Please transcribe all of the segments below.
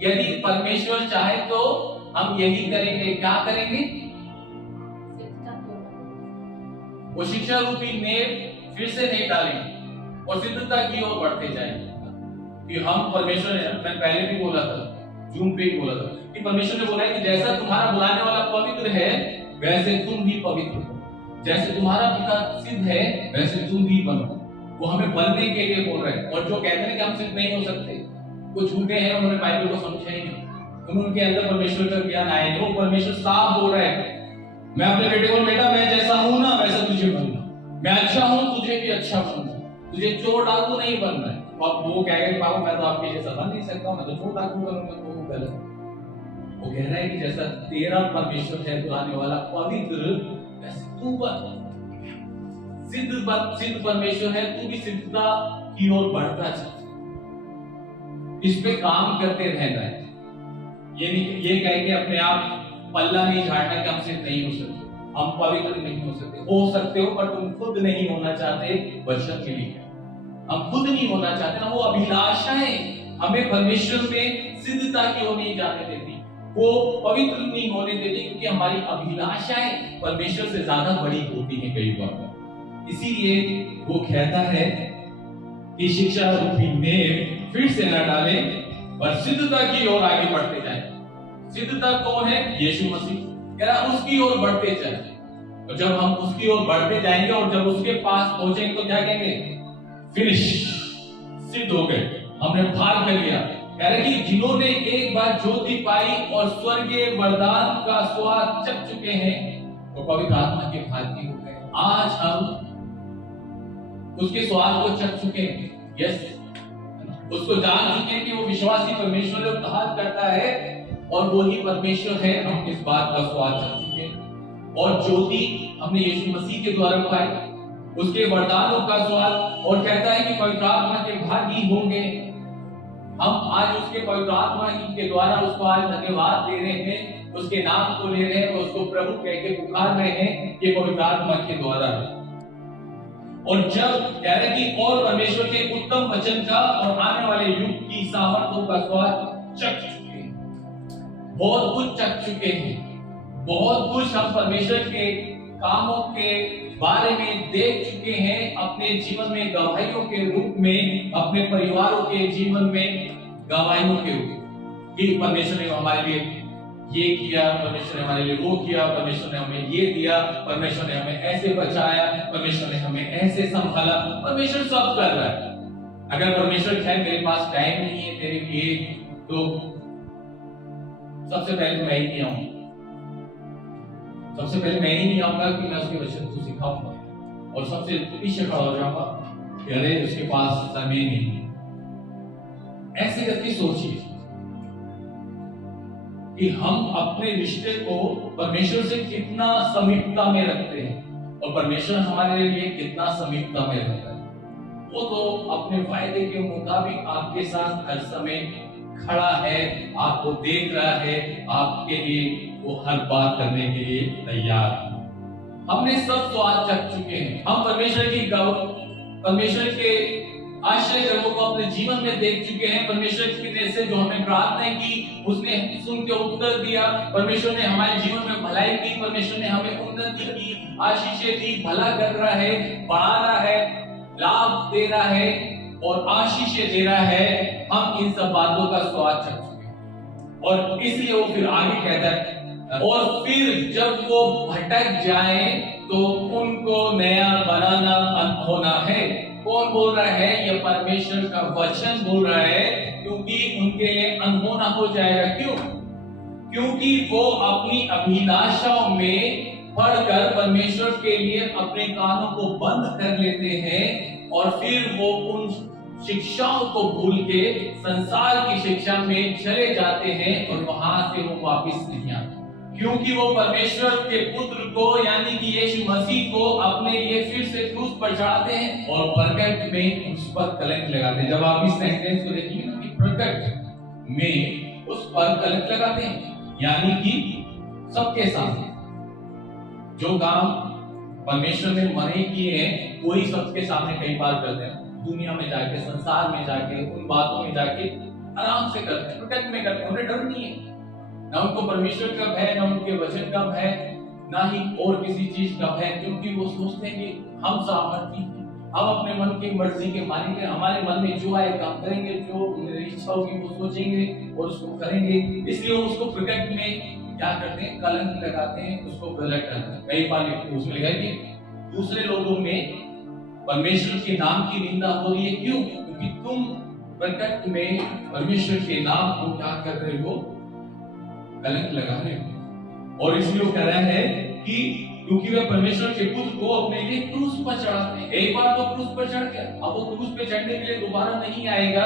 यदि परमेश्वर चाहे तो हम यही करेंगे। क्या करेंगे? वो शिक्षा रूपी नींव फिर से नहीं डालेंगे और सिद्धता की ओर बढ़ते जाएंगे कि हम परमेश्वर ने, मैं पहले भी बोला था, जूम पे भी बोला था कि परमेश्वर ने बोला है कि जैसा तुम्हारा बुलाने वाला पवित्र है वैसे तुम भी पवित्र हो, जैसे तुम्हारा पिता सिद्ध है वैसे तुम भी बनो। वो हमें बनने के लिए बोल रहे हैं। और जो कहते हैं कि हम सिद्ध नहीं हो सकते, वो झूठे हैं, उन्होंने बाइबल को समझा ही नहीं, उनके अंदर परमेश्वर का ज्ञान आया नहीं। वो परमेश्वर साफ बोल रहा है, मैं अपने बेटे को, बेटा मैं जैसा हूं ना वैसा तुझे बनना, मैं अच्छा हूं तुझे भी अच्छा बनना, तुझे चोर डाकू नहीं बनना है। अब वो कहेगा कि बाबा मैं तो आपके जैसा बन नहीं सकता, मैं तो चोर डाकू बनूंगा, तो वो गलत। वो कह रहा है कि जैसा तेरा परमेश्वर है बुलाने वाला पवित्र, वैसे तू बन। सिद्ध परमेश्वर है, तू भी सिद्धता की ओर बढ़ता चल। इस पे काम करते रहना है। ये कह के अपने आप पल्ला नहीं झाड़ना कि हम सिद्ध नहीं हो सकते, हम पवित्र नहीं हो सकते हो, पर तुम खुद नहीं होना चाहते वचन के लिए। हम खुद नहीं होना चाहते ना, वो अभिलाषाएं हमें परमेश्वर में सिद्धता की ओर नहीं जाने देती, वो पवित्र नहीं होने देती, क्योंकि हमारी अभिलाषाएं परमेश्वर से ज्यादा बड़ी होती हैं कई बार। इसीलिए वो कहता है कि शिक्षा रूपी नींव फिर से न डालें पर सिद्धता की ओर आगे बढ़ते जाएं। सिद्धता कौन है? यीशु मसीह। कह रहा उसकी ओर बढ़ते चलें। और जब हम उसकी ओर बढ़ते जाएंगे और जब उसके पास पहुंचेंगे तो क्या कहेंगे? फिनिश, सिद्ध हो गए, हमने भाग कर लिया। कह रहे कि जिन्होंने एक बार ज्योति पाई और स्वर्गीय वरदान का स्वाद चख चुके हैं वो पवित्र आत्मा के भागी हो गए। आज हम उसके स्वाद को चख चुके हैं, यस, उसको जान चुके हैं कि वो विश्वासी परमेश्वर को उद्धार करता है और वो ही परमेश्वर है। हम इस बात का स्वाद चख चुके हैं और ज्योति हमने यीशु मसीह के द्वारा पाई, उसके वरदानों का स्वाद। और कहता है कि पवित्र आत्मा के भागी होंगे। हम आज उसके पवित्र आत्मा के द्वारा उसको आज धन्यवाद दे रहे हैं, उसके नाम को ले रहे हैं, उसको प्रभु कह के पुकार रहे हैं कि पवित्र आत्मा के द्वारा है। और जब कह रहे कि और परमेश्वर के उत्तम वचन का और आने वाले युग की सामर्थ्यों का स्वाद चख चुके हैं, बहुत कुछ चख चुके हैं, बहुत कुछ हम परमेश्वर के कामों के बारे में देख चुके हैं, अपने जीवन में गवाहियों के रूप में, अपने परिवारों के जीवन में गवाहियों के रूप में कि परमेश्वर ने हमारे लिए ये किया, परमेश्वर ने हमारे लिए वो किया, परमेश्वर ने हमें ये दिया, परमेश्वर ने हमें ऐसे बचाया, परमेश्वर ने हमें ऐसे संभाला। परमेश्वर सब कर रहा है। अगर परमेश्वर कहे मेरे पास टाइम नहीं है तेरे लिए, तो सबसे पहले मैं ही नहीं आऊंगा, सबसे पहले मैं ही नहीं आऊंगा कि मैं उसके वचन को सिखाऊंगा और सबसे पीछे खड़ा हो जाऊंगा कि अरे उसके पास समय नहीं। ऐसे करके सोचिए कि हम अपने रिश्ते को परमेश्वर से कितना समीपता में रखते हैं और परमेश्वर हमारे लिए कितना समीपता में रहता है। वो तो अपने फायदे के मुताबिक आपके साथ हर समय खड़ा है, आपको देख रहा है, आपके लिए वो हर बात करने के लिए तैयार है। हमने सब स्वाद चख चुके हैं, हम परमेश्वर के आश्रय गृहों को अपने जीवन में देख चुके हैं। परमेश्वर की से जो हमें प्रार्थना की उसने सुन के उत्तर दिया, परमेश्वर ने हमारे जीवन में भलाई की, परमेश्वर ने हमें उन्नति की, आशीषें दी, भला कर रहा है, बढ़ा रहा है, लाभ दे रहा है और आशीषें दे रहा है। हम इन सब बातों का स्वाद चख चुके हैं और इसलिए वो फिर आगे कहता है और फिर जब वो भटक जाए तो उनको नया बनाना होना है। कौन बोल रहा है? यह परमेश्वर का वचन बोल रहा है, क्योंकि उनके लिए अनहोना हो जाएगा। क्यों? क्योंकि वो अपनी अभिलाषाओं में पढ़कर परमेश्वर के लिए अपने कानों को बंद कर लेते हैं और फिर वो उन शिक्षाओं को भूल के संसार की शिक्षा में चले जाते हैं और वहां से वो वापस नहीं आते, क्योंकि वो परमेश्वर के पुत्र को यानी कि यीशु मसीह को अपने लिए फिर से क्रूस पर चढ़ाते हैं और प्रकट में उस पर कलंक लगाते हैं। जब आप इस सेंटेंस को देखिए ना कि प्रकट में उस पर कलंक लगाते हैं, यानी कि सबके सामने जो काम परमेश्वर ने मने किए हैं वही सबके सामने कई बार करते हैं। दुनिया में जाके, संसार में जाके, उन बातों में जाके आराम से करते हैं, प्रोटेक्ट में करते हैं, उन्हें डर नहीं है, ना उनको परमेश्वर का भय, ना उनके वचन का भय, ना ही और किसी चीज का भय, क्योंकि वो सोचते हैं कि हम सामर्थी हैं, हम अपने मन की मर्जी के मालिक हैं, हमारे मन में जो आए काम करेंगे, जो मेरी इच्छा होगी वो सोचेंगे और उसको करेंगे। इसलिए वो उसको प्रोटेक्ट में क्या करते हैं, कलंक लगाते हैं, उसको गलत करते हैं। कई बार उसमें लिखा है कि दूसरे लोगों में परमेश्वर के नाम की निंदा हो रही है, क्यों? क्योंकि तुम प्रकट में परमेश्वर के नाम को क्या कर रहे हो, कलंक लगा रहे हो। और इसलिए वो कह रहा है कि क्योंकि वे परमेश्वर के पुत्र को अपने लिए क्रूस पर चढ़ाते हैं। एक बार तो क्रूस पर चढ़ गया, अब वो क्रूस पे चढ़ने के लिए दोबारा नहीं आएगा,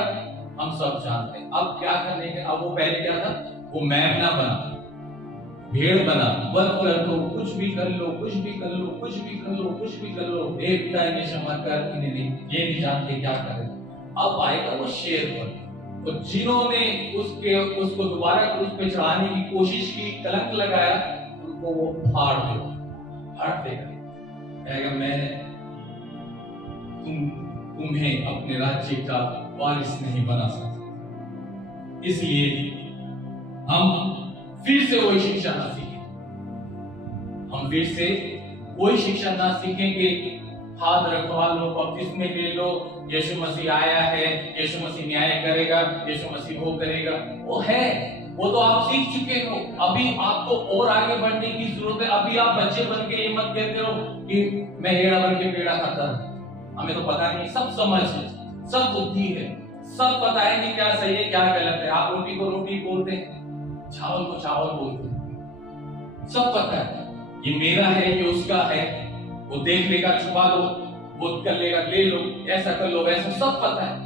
हम सब जानते हैं। अब क्या करने के, अब वो पहले क्या था, वो मेमना बना, भेड़ बना, वध कर दो, कुछ भी कर लो, कुछ भी कर लो, कुछ भी कर लो, कुछ भी कर लो, हे पिता इन्हें क्षमा कर, इन्हें ये नहीं जानते क्या करें। अब आएगा वो शेर पर, तो जिन्होंने उसको दोबारा क्रूस पे चढ़ाने की कोशिश की, कलंक लगाया, उनको वो फाड़ देगा, कहेगा मैं तुम्हें अपने राज्य का वारिस नहीं बना सकता। इसलिए हम फिर से वही शिक्षा ना सीखें, हम फिर से वही शिक्षा ना सीखें कि हाथ रखवा लो, बपतिस्मे ले लो, यीशु मसीह आया है, यीशु मसीह न्याय करेगा, यीशु मसीह वो करेगा। वो है, वो तो आप सीख चुके हो, अभी आपको और आगे बढ़ने की जरूरत है। अभी आप बच्चे बन के ये मत कहते हो कि मैं हेड़ा बन के पेड़ा खाता हूं, हमें तो पता नहीं, सब समझ है, सब बुद्धि है, सब पता है कि क्या सही है क्या गलत है। आप रोटी को रोटी बोलते हैं, चावल को चावल बोलते हैं, सब पता है, ये मेरा है, ये उसका है, वो देख लेगा छुपा लो, वो कर लेगा ले लो, ऐसा कर लो, वैसा, सब पता है,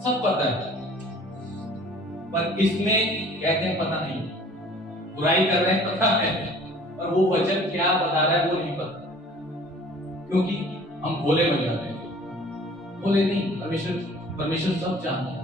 सब पता है। पर इसमें कहते हैं पता नहीं, बुराई कर रहे हैं पता है, पर वो वचन क्या बता रहा है वो नहीं पता, क्योंकि हम भोले बन जाते हैं। भोले नहीं, परमेश्वर सब जानता है।